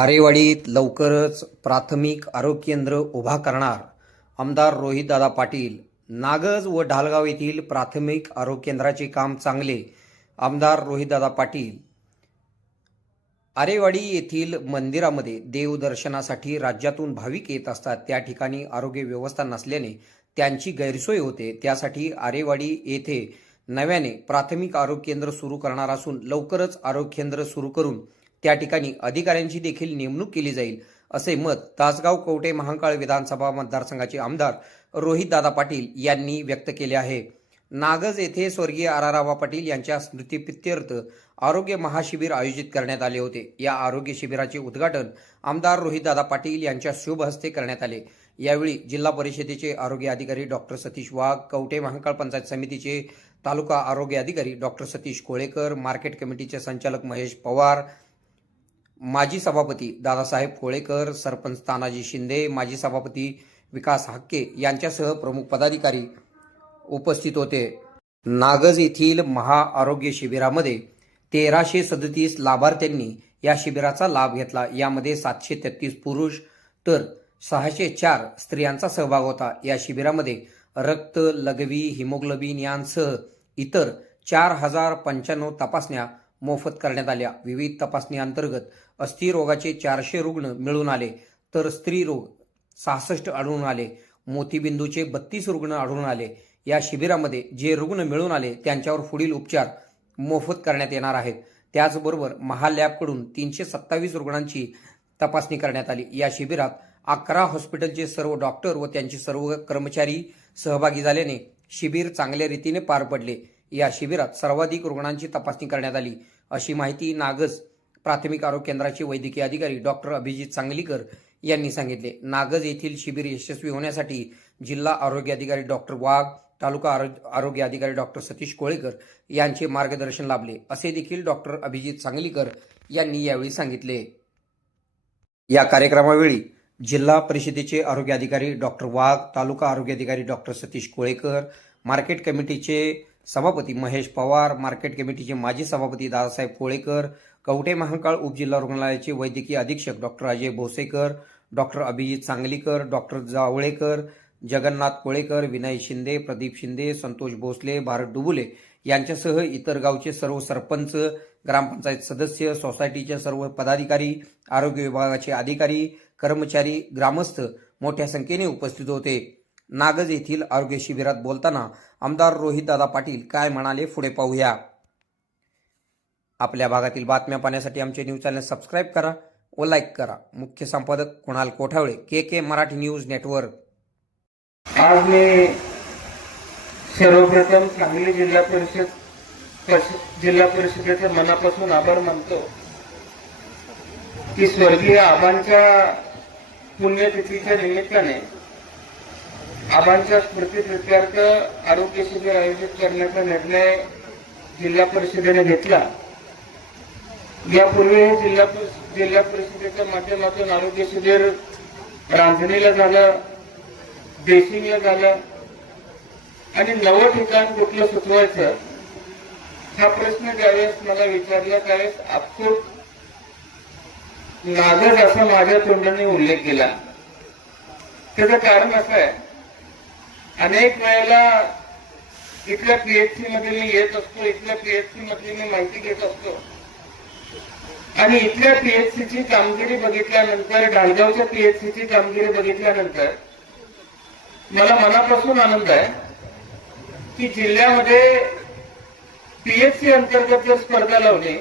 आरेवाडीत लवकरच प्राथमिक आरोग्य केंद्र उभा करणार. आमदार रोहितदादा पाटील नागज व ढालगाव येथील प्राथमिक आरोग्य केंद्राचे काम चांगले. आमदार रोहितदादा पाटील आरेवाडी येथील मंदिरामध्ये देवदर्शनासाठी राज्यातून भाविक येत असतात. त्या ठिकाणी आरोग्य व्यवस्था नसल्याने त्यांची गैरसोय होते. त्यासाठी आरेवाडी येथे नव्याने प्राथमिक आरोग्य केंद्र सुरू करणार असून लवकरच आरोग्य केंद्र सुरू करून त्या ठिकाणी अधिकाऱ्यांची देखील नेमणूक केली जाईल असे मत तासगाव कवटे महांकाळ विधानसभा मतदारसंघाचे आमदार रोहितदादा पाटील यांनी व्यक्त केले आहे. नागज येथे स्वर्गीय आरारावा पाटील यांच्या स्मृतीप्रित्यर्थ आरोग्य महाशिबिर आयोजित करण्यात आले होते. या आरोग्य शिबिराचे उद्घाटन आमदार रोहितदादा पाटील यांच्या शुभ हस्ते करण्यात आले. यावेळी जिल्हा परिषदेचे आरोग्य अधिकारी डॉक्टर सतीश वाघ कवटे महांकाळ पंचायत समितीचे तालुका आरोग्य अधिकारी डॉक्टर सतीश कोळेकर मार्केट कमिटीचे संचालक महेश पवार माजी सभापती दादासाहेब कोळेकर सरपंच तानाजी शिंदे माजी सभापती विकास हक्के यांच्यासह प्रमुख पदाधिकारी उपस्थित होते. नागज येथील महाआरोग्य शिबिरामध्ये तेराशे सदतीस लाभार्थ्यांनी या शिबिराचा लाभ घेतला. यामध्ये सातशे तेहतीस पुरुष तर सहाशे चार स्त्रियांचा सहभाग होता. या शिबिरामध्ये रक्त लघवी हिमोग्लोबिन यांसह इतर चार हजार पंच्याण्णव तपासण्या मोफत करण्यात आल्या. विविध तपासणी अंतर्गत अस्थिरोगाचे चारशे रुग्ण मिळून आले तर स्त्री रोग सहासष्ट आढळून आले मोतीबिंदूचे बत्तीस रुग्ण आढळून आले. या शिबिरामध्ये जे रुग्ण मिळून आले त्यांच्यावर पुढील उपचार मोफत करण्यात येणार आहेत. त्याचबरोबर महालॅबकडून तीनशे सत्तावीस रुग्णांची तपासणी करण्यात आली. या शिबिरात अकरा हॉस्पिटलचे सर्व डॉक्टर व त्यांचे सर्व कर्मचारी सहभागी झाल्याने शिबिर चांगल्या रीतीने पार पडले. या शिबिरात सर्वाधिक रुग्णांची तपासणी करण्यात आली. अशी माहिती नागज प्राथमिक आरोग्य केंद्राचे वैद्यकीय अधिकारी डॉक्टर अभिजित सांगलीकर यांनी सांगितले. नागज येथील शिबिर यशस्वी होण्यासाठी जिल्हा आरोग्य अधिकारी डॉक्टर वाघ तालुका आरोग्य आरोग्य अधिकारी डॉक्टर सतीश कोळेकर यांचे मार्गदर्शन लाभले. असे देखील डॉक्टर अभिजित सांगलीकर यांनी यावेळी सांगितले. या कार्यक्रमावेळी जिल्हा परिषदेचे आरोग्य अधिकारी डॉक्टर वाघ तालुका आरोग्य अधिकारी डॉक्टर सतीश कोळेकर मार्केट कमिटीचे सभापती महेश पवार मार्केट कमिटीचे माजी सभापती दादासाहेब कोळेकर कवटे महाकाळ उपजिल्हा रुग्णालयाचे वैद्यकीय अधीक्षक doctor Ajay Bhosekar doctor Abhijit Sanglikar doctor Jawalekar Jagannath Kolekar Vinay Shinde Pradeep Shinde Santosh Bhosale Bharat Dubule यांच्यासह इतर गावचे सर्व सरपंच ग्रामपंचायत सदस्य सोसायटीचे सर्व पदाधिकारी आरोग्य विभागाचे अधिकारी कर्मचारी ग्रामस्थ मोठ्या संख्येने उपस्थित होते. नागज येथील आरोग्य शिबिरात बोलताना आमदार रोहितदादा पाटील काय म्हणाले पुढे पाहूया. आपल्या भागातील बातम्या पाहण्यासाठी आमचे न्यूज चॅनल सबस्क्राईब करा व लाईक करा. मुख्य संपादक Kunal Kothawale K K Marathi news network. आज मी सर्वप्रथम सांगली जिल्हा परिषद परिषद- जिल्हा परिषदेचे मनापासून आभार मानतो की स्वर्गीय आबांच्या पुण्यतिथीच्या निमित्ताने आबांच्या स्मृतीप्रित्यर्थ आरोग्य शिबिर आयोजित करण्याचा निर्णय जिल्हा परिषदेने घेतला. यापूर्वी हे जिल्हा जिल्हा परिषदेच्या माध्यमातून आरोग्य शिबिर रांजणीला झालं बेसिंगला झालं आणि नवं ठिकाण कुठलं सुचवायचं हा प्रश्न ज्यावेळेस मला विचारला त्यावेळेस आपसूक नागज असा माझ्या तोंडाने उल्लेख केला. त्याचं कारण असं आहे अनेक वेळेला इथल्या पीएचसी मध्ये मी येत असतो इथल्या पीएचसी मधली मी माहिती घेत असतो. आणि इथल्या पीएचसीची कामगिरी बघितल्यानंतर डालगावच्या पीएचसीची कामगिरी बघितल्यानंतर मला मनापासून आनंद आहे की जिल्ह्यामध्ये पीएचसी अंतर्गत जर स्पर्धा लावली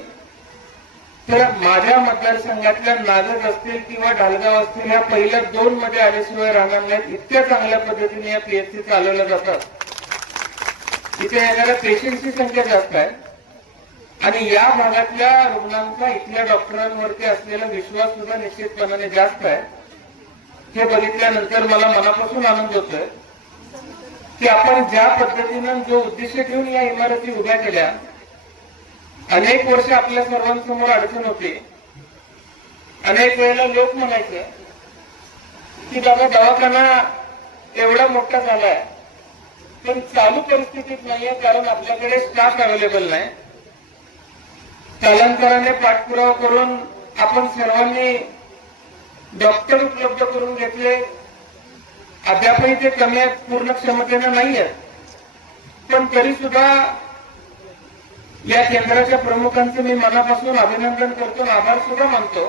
तर माझ्या मतदारसंघातल्या नागद असतील किंवा ढालगाव असतील ह्या पहिल्या दोन मध्ये आल्याशिवाय राहणार नाहीत. इतक्या चांगल्या पद्धतीने या पीएचसी चालवल्या जातात. इथे येणाऱ्या पेशंटची संख्या जास्त आहे. आणि या भागातल्या रुग्णांचा इथल्या डॉक्टरांवरती असलेला विश्वास सुद्धा निश्चितपणाने जास्त आहे. हे बघितल्यानंतर मला मनापासून आनंद होतोय की आपण ज्या पद्धतीनं जो उद्देश ठेवून या इमारती उभ्या केल्या अनेक वर्ष आपल्या सर्वांसमोर अडचण होती. अनेक वेळेला लोक म्हणायचे की बाबा दवाखाना एवढा मोठा झालाय पण चालू परिस्थितीत नाहीये कारण आपल्याकडे स्टाफ अवेलेबल नाही. कालांतराने पाठपुरावा करून आपण सर्वांनी डॉक्टर उपलब्ध करून घेतले. अद्यापही ते कमी पूर्ण क्षमतेनं नाही आहेत पण तरी सुद्धा या केंद्राच्या प्रमुखांचं मी मनापासून अभिनंदन करतो आणि आभार सुद्धा मानतो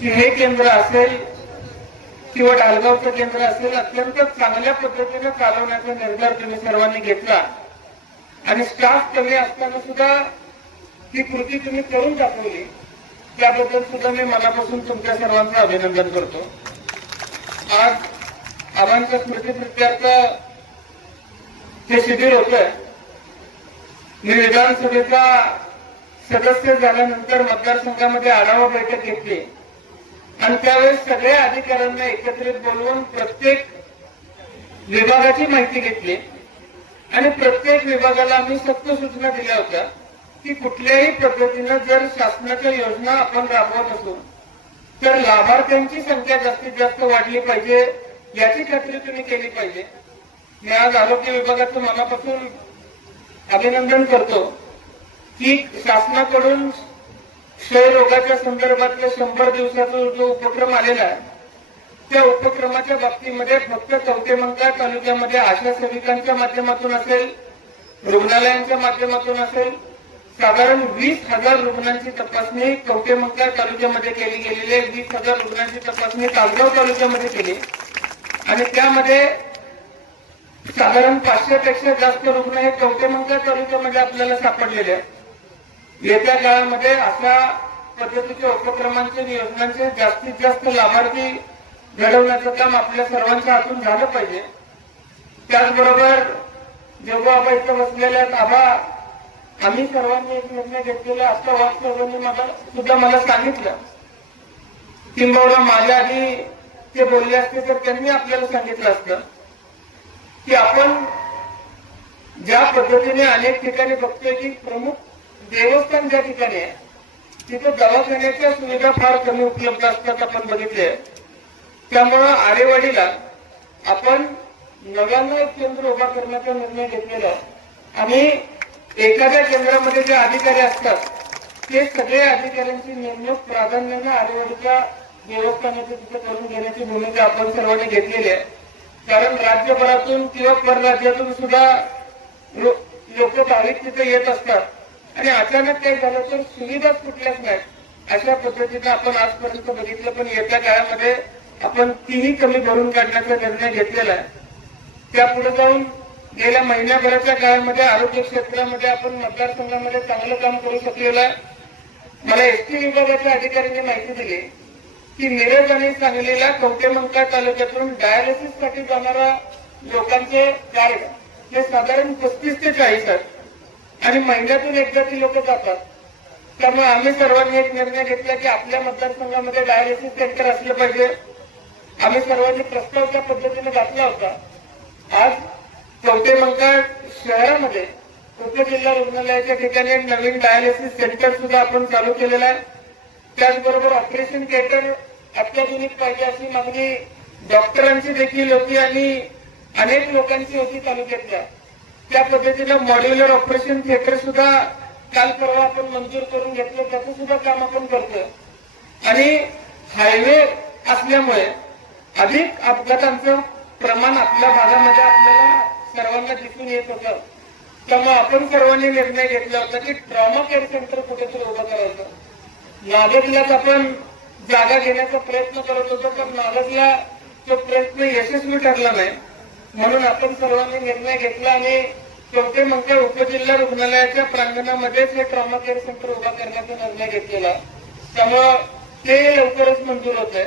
की हे केंद्र असेल किंवा डालगावचं केंद्र असेल अत्यंत चांगल्या पद्धतीने चालवण्याचा निर्धार तुम्ही सर्वांनी घेतला. आणि स्टाफ कमी असताना सुद्धा ही कृती तुम्ही करून दाखवली. त्याबद्दल सुद्धा मी मनापासून तुमच्या सर्वांचं अभिनंदन करतो. आज आबांच्या स्मृतीप्रित्यार्थ ते शिबिर होतं मी विधानसभेचा सदस्य झाल्यानंतर मतदारसंघामध्ये आढावा बैठक घेतली. आणि त्यावेळेस सगळ्या अधिकाऱ्यांना एकत्रित बोलवून प्रत्येक विभागाची माहिती घेतली. आणि प्रत्येक विभागाला आम्ही सक्त सूचना दिल्या होत्या की कुठल्याही पद्धतीनं जर शासनाच्या योजना आपण राबवत असू तर लाभार्थ्यांची संख्या जास्तीत जास्त वाढली पाहिजे याची खात्री तुम्ही केली पाहिजे. मी आज आरोग्य विभागाचं मनापासून अभिनंदन करतो की शासनाकडून क्षयरोगाच्या संदर्भातल्या शंभर दिवसाचा जो उपक्रम आलेला आहे त्या उपक्रमाच्या बाबतीमध्ये फक्त कवटेमंका तालुक्यामध्ये आशा सेविकांच्या माध्यमातून असेल रुग्णालयांच्या माध्यमातून असेल साधारण वीस हजार रुग्णांची तपासणी कवटेमंका तालुक्यामध्ये केली गेलेली आहे. वीस हजार रुग्णांची तपासणी तासगाव तालुक्यामध्ये केली आणि त्यामध्ये साधारण पाचशे पेक्षा जास्त रुग्ण हे कवटेमंका तालुक्यामध्ये आपल्याला सापडलेले आहेत. येत्या काळामध्ये अशा पद्धतीच्या उपक्रमांचे योजनांचे जास्तीत जास्त लाभार्थी घडवण्याचं काम आपल्या सर्वांच्या हातून झालं पाहिजे. त्याचबरोबर जेव्हा आबा इथं बसलेल्या आहेत, आबा आम्ही सर्वांनी एक निर्णय घेतलेला असं वास्तवांनी मला सुद्धा मला सांगितलं. किंबहुना माझ्या आधी ते बोलले असते तर त्यांनी आपल्याला सांगितलं असतं. की आपण ज्या पद्धतीने अनेक ठिकाणी बघतोय की प्रमुख देवस्थान ज्या ठिकाणी आहे तिथे दवाखान्याच्या सुविधा फार कमी उपलब्ध असतात आपण बघितले. त्यामुळं आरेवाडीला आपण नव्यानं एक केंद्र उभा करण्याचा निर्णय घेतलेला आहे. आणि एखाद्या केंद्रामध्ये जे अधिकारी असतात ते सगळे अधिकाऱ्यांची नेमणूक प्राधान्यानं आरेवाडीच्या देवस्थानाची तिथे करून घेण्याची भूमिका आपण सर्वांनी घेतलेली आहे. कारण राज्यभरातून किंवा परराज्यातून सुद्धा लोक भाविक तिथे येत असतात. आणि अचानक काय झालं तर सुविधाच कुठल्याच नाहीत. अशा पद्धतीनं आपण आजपर्यंत बघितलं पण येत्या काळामध्ये आपण तीही कमी भरून काढण्याचा निर्णय घेतलेला आहे. त्यापुढे जाऊन गेल्या महिन्याभराच्या काळामध्ये आरोग्य क्षेत्रामध्ये आपण मतदारसंघामध्ये चांगलं काम करू शकलेलं आहे. मला एसटी विभागाच्या अधिकाऱ्यांनी माहिती दिली. की मिरज आणि सांगलीला कवटेमंका तालुक्यातून डायलिसिससाठी जाणारा लोकांचे कार्ड हे साधारण पस्तीस ते चाळीस आहेत. आणि महिन्यातून एकदा ती लोक जातात. त्यामुळे आम्ही सर्वांनी एक निर्णय घेतला की आपल्या मतदारसंघामध्ये डायलिसिस सेंटर असलं पाहिजे. आम्ही सर्वांनी प्रस्ताव त्या पद्धतीने घातला होता. आज कवटेमंका शहरामध्ये उपजिल्हा रुग्णालयाच्या ठिकाणी एक नवीन डायलिसिस सेंटर सुद्धा आपण चालू केलेलं आहे. त्याचबरोबर ऑपरेशन थिएटर अत्याधुनिक पाहिजे अशी मागणी डॉक्टरांची देखील होती आणि अनेक लोकांची होती तालुक्यातल्या. त्या पद्धतीनं मॉड्युलर ऑपरेशन थिएटर सुद्धा काल परवा आपण मंजूर करून घेतलं त्याचं सुद्धा काम आपण करतोय. आणि हायवे असल्यामुळे अधिक अपघातांचं प्रमाण आपल्या भागामध्ये आपल्याला सर्वांना दिसून येत होतं. त्यामुळे आपण सर्वांनी निर्णय घेतला होता की ट्रॉमा केअर सेंटर कुठेतरी उभं करायचं. नागजलाच आपण जागा घेण्याचा प्रयत्न करत होतो तर नागजला तो प्रयत्न यशस्वी ठरला नाही. म्हणून आपण सर्वांनी निर्णय घेतला आणि चौथे म्हणजे उपजिल्हा रुग्णालयाच्या प्रांगणामध्येच हे ट्रॉमा केअर सेंटर उभा करण्याचा निर्णय घेतलेला. त्यामुळं ते लवकरच मंजूर होत आहे.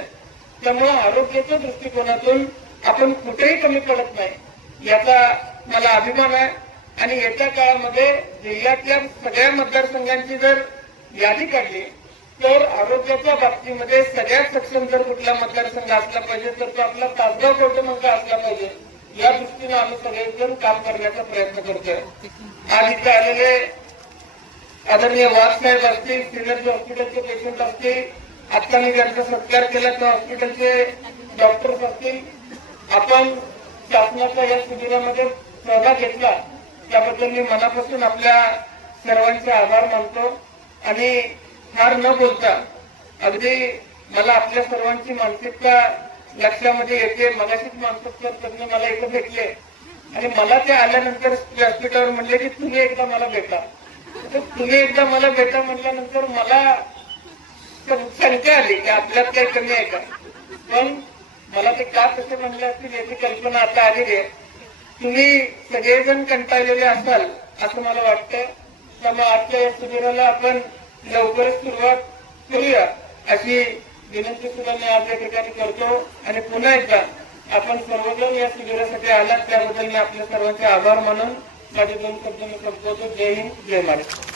त्यामुळं आरोग्याच्या दृष्टिकोनातून आपण कुठेही कमी पडत नाही याचा मला अभिमान आहे. आणि येत्या काळामध्ये जिल्ह्यातल्या सगळ्या मतदारसंघांची जर यादी काढली तर आरोग्याच्या बाबतीमध्ये सगळ्यात सक्षम जर कुठला मतदारसंघ असला पाहिजे तर तो आपला तासगाव कौटुंबिक असला पाहिजे. या दृष्टीने आम्ही सगळेजण काम करण्याचा प्रयत्न करतोय. आज इथे आलेले आदरणीय वाघसाहेब असतील सिनर्जी हॉस्पिटलचे पेशंट असतील आता मी ज्यांचा सत्कार केला त्या हॉस्पिटलचे डॉक्टर्स असतील आपण शासनाच्या या शिबिरामध्ये सहभाग घेतला. त्याबद्दल मी मनापासून आपल्या सर्वांचे आभार मानतो आणि फार न बोलता अगदी मला आपल्या सर्वांची मानसिकता लक्षामध्ये येते मगाशीच मानसिकता तज्ञ मला इथं भेटले. आणि मला ते आल्यानंतर व्यासपीठावर म्हणले की तुम्ही एकदा मला भेटा. तर तुम्ही एकदा मला भेटा म्हटल्यानंतर मला शंका आली की आपल्यात काही कमी आहे का? पण मला ते का कसे म्हणले असतील याची कल्पना आता आलेली आहे. तुम्ही सगळेजण कंटाळलेले असाल असं मला वाटतं. त्यामुळे आजच्या या शिबिराला आपण लवकरच सुरुवात करूया. अशी विनंती सुद्धा मी आपल्या ठिकाणी करतो. आणि पुन्हा एकदा आपण सर्वजण या शिबिरासाठी आलात त्याबद्दल मी आपल्या सर्वांचे आभार मानून माझे दोन शब्द मी संपवतो. जय हिंद जय महाराष्ट्र.